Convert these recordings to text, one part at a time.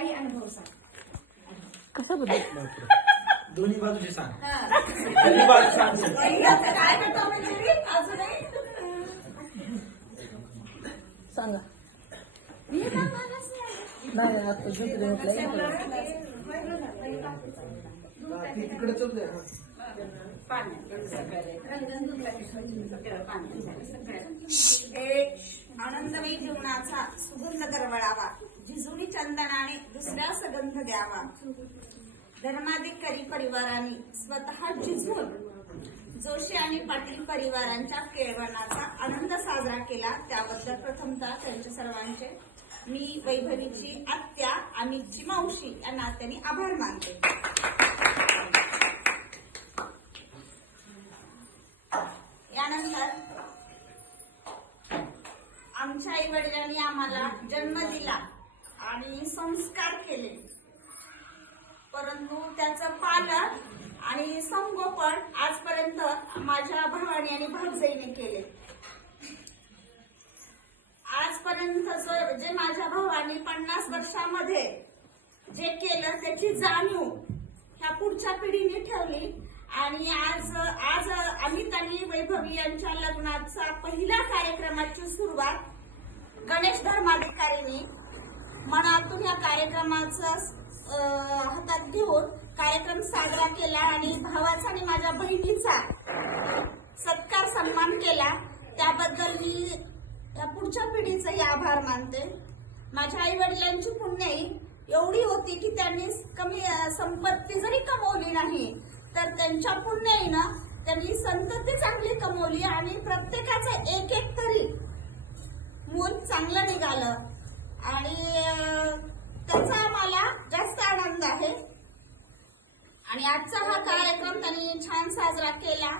काही अनुभव सांग. कसं बदल दोन्ही बाजूचे सांग. दोन्ही बाजू सांग. काय करतो म्हणजे अजूनही सांगा. मी मामालाच नाही. नाही आता दुसरे म्हटलं तिकडे चल. आनंदमयी जीवनाचा सुगंध गरवळावा, जिजुरी चंदनाने दुसऱ्या सुगंध द्यावा. धर्माधिकारी परिवाराने स्वतः जिजून जोशी आणि पाटील परिवारांच्या केळवणाचा आनंद साजरा केला. त्याबद्दल प्रथमतः त्यांच्या सर्वांचे मी वैभवीची आत्या, अमितची मावशी या नात्याने आभार मानते. यानंतर आमच्या आई वडिलांनी आम्हाला जन्म दिला आणि संस्कार केले, परंतु त्याचं पालन आणि संगोपन आजपर्यंत माझ्या भावाने आणि भाऊजाईने केले. आजपर्यंत जे माझ्या भावाने 50 वर्षामध्ये जे केलं त्याची जाणीव ह्या पुढच्या पिढीने ठेवली. आणि आज अमित आणि वैभवी यांच्या लग्नाचा पहिल्या कार्यक्रमाची सुरुवात गणेश धर्माधिकारीने मनातून या कार्यक्रमाचं हातात घेऊन कार्यक्रम साजरा केला आणि भावाचा आणि माझ्या बहिणीचा सत्कार सन्मान केला. त्याबद्दल मी या पुढच्या पिढीचाही आभार मानते. माझ्या आई वडिलांची पुण्याई एवढी होती की त्यांनी कमी संपत्ती जरी कमवली नाही तर त्यांच्या पुण्याईनं त्यांनी संतती चांगली कमवली आणि प्रत्येकाचं एक एक तरी मूल चांगलं निघालं आणि त्याचा मला जास्त आनंद आहे. आणि आजचा हा कार्यक्रम त्यांनी छान साजरा केला.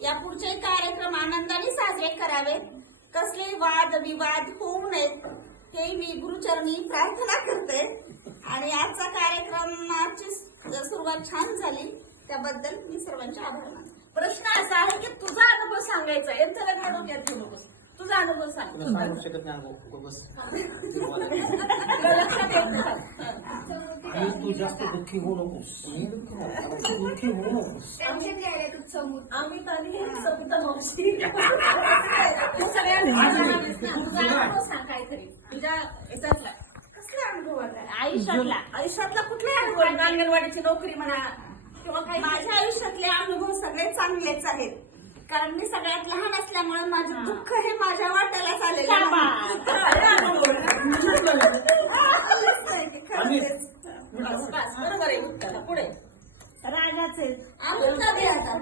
यापुढचे कार्यक्रम आनंदाने साजरे करावे, कसले वाद विवाद होऊ नयेत हे मी गुरुचरणी प्रार्थना करते. आणि आजचा कार्यक्रमाची सुरुवात छान झाली त्याबद्दल मी सर्वांचे आभार मानते. प्रश्न असा आहे की तुझा अनुभव सांगायचा, यांचं लग्न डोक्यात घेऊ नकोस, तुझा अनुभव सांग. सांगू शकत नाही बस. लक्षात येत आणि तू जास्त दुःखी होऊ नकोस. दुःखी होऊ नकोस. टेन्शन घ्यायला तू समोर आम्ही आणि सविता मावशी तू सगळ्यांना तुझा अनुभव सांग काहीतरी तुझ्या याच्यातला कसला अनुभव होता आयुष्यातला कुठलाही अनुभव, अंगणवाडीची नोकरी म्हणा किंवा काही. माझ्या आयुष्यातले अनुभव सगळे चांगलेच आहेत, कारण मी सगळ्यात लहान असल्यामुळे माझं दुःख हे माझ्या वाट्याला चालेल. बरोबर आहे उत्तर. पुढे राजाचे आम्ही कधी आता